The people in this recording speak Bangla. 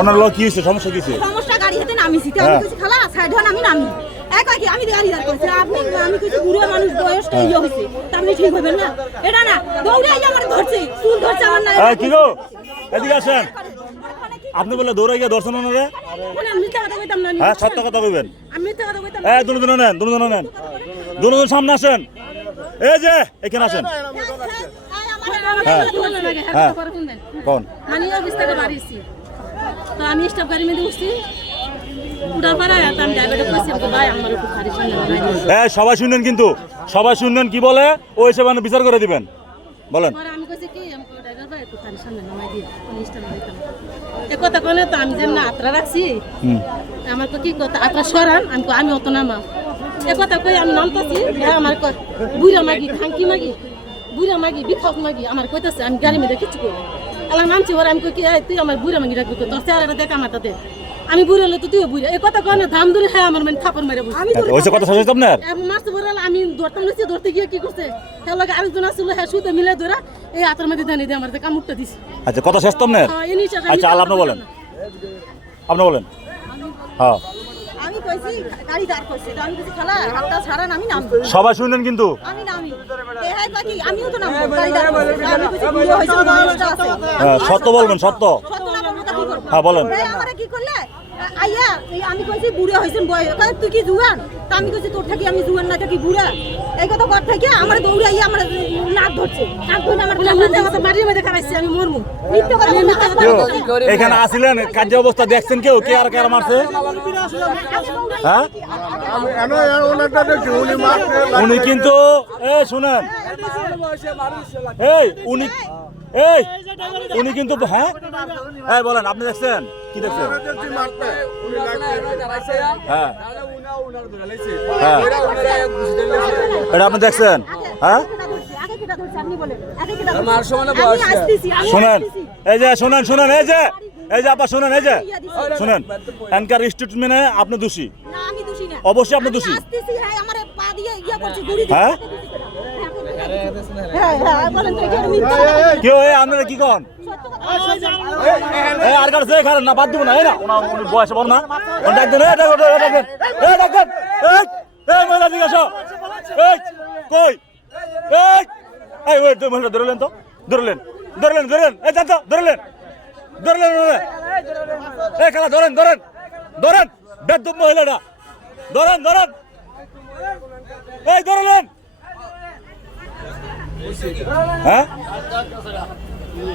ওনার লোক কি হয়েছে, সমস্যা কি হয়েছে? সমস্যা গাড়ি হাতে নামিছি, আমি কিছু খালা সাইড হন আমি নামি একই আমি গাড়ি দাঁড় করেছি, আপনি আমি কিছু বুড়ো মানুষ বয়সটা ইয়ে হয়েছে, তা আপনি ঠিক হবেন না? এটা না দৌড়ে আমার ধরছে, চুল ধরছে আমার না। কি গো এদিকে আসেন, আপনি বলে দৌড়ে গিয়ে দর্শন ওনারে? হ্যাঁ সত্য কথা কইবেন। দুজন নেন, দুজন নেন, দুজন সামনে আসেন, এই যে এখানে আসেন। কোন আমি স্টাফ গাড়ি মধ্যে উঠছি, সবাই শুনলেন কিন্তু, সবাই শুনলেন কি বলে ও এসে মানে বিচার করে দিবেন, বলেন। কথা কনে তো আমি যেমন আত্রা রাখছি, আমার তো কি কথা আত্রা সরান, আমি অত নামা এ কথা কই আমি নামতেছি, আমার বুড়া মাগি খাঙ্কি মাগি বুড়া মাগি বিক্ষক মাগি আমার কইতেছে, আমি গাড়ি মধ্যে কিছু করবো আল্লাহ নামছি ওরা, আমি কই কি তুই আমার বুড়া মাগি রাখবি, তোর চেহারাটা দেখ আমার তাতে, আমি বুড়া হলে তো তুইও বুড়া, এই কথা কনে ধাম ধরে হ্যাঁ আমার মানে থাপড় মারে মারতে বললাম, আমি ধরতাম নিচ্ছি, ধরতে গিয়ে কি করছে হ্যাঁ লাগে আরেকজন আসলে হ্যাঁ সুতো মিলে ধরা এই আত্মার মধ্যে জানি দিয়ে আমার কামড়টা দিছি। আচ্ছা কথা শেষ তো আপনার? আচ্ছা আল্লাহ আপনি বলেন, আপনি বলেন। হ্যাঁ আমি কইছি গাড়ি দাঁড় করছে, তো আমি কিছু খালা হাতটা ছাড়ান, আমি নামবো। সবাই শুনলেন কিন্তু, আমি নামি এ হাই বাকি আমিও তো নামবো, গাড়ি দাঁড় করছে, আমি কিছু বুড়ো হইছে বয়সটা আছে। হ্যাঁ সত্য বলবেন, সত্য সত্য না বলবো তা কি করব? হ্যাঁ বলেন। আমারে কি করলে আইয়া আমি কইছি বুড়ো হইছেন বয়স, কই তুই কি জুয়ান? তা আমি কইছি তোর থাকি আমি জুয়ান না থাকি বুড়া, এই কথা কর থেকে আমার দৌড়ে আইয়া আমার নাক ধরছে, নাক ধরে আমার মিথ্যা কথা মারিয়ে মেরে খারাইছে, আমি মরমু মিথ্যা কথা এখানে আসিলেন কার্য অবস্থা দেখছেন কেউ কে আর কার মারছে? হ্যাঁ উনি কিন্তু শুনেন উনি কিন্তু হ্যাঁ বলেন আপনি দেখছেন কি দেখছেন? হ্যাঁ এটা আপনি দেখছেন? হ্যাঁ শোনেন এই যে শোনেন শোনেন এই যে আপা শোনেন এই যে শোনেন এনকার স্টেটমেন্টে আপনি দোষী, অবশ্যই আপনি দোষী। কেউ আপনারা কি কন আর কাছে খারাপ না বাদ দিব না, বয়সে বল না ডাকবেন জিজ্ঞাসা কই মহিলা ধরলেন তো ধরলেন ধরলেন ধরলেন এই জানতো ধরলেন ধরলেন এই খেলা ধরেন ধরেন ধরেন বেদম মহিলাটা ধরেন ধরেন এই ধরলেন হ্যাঁ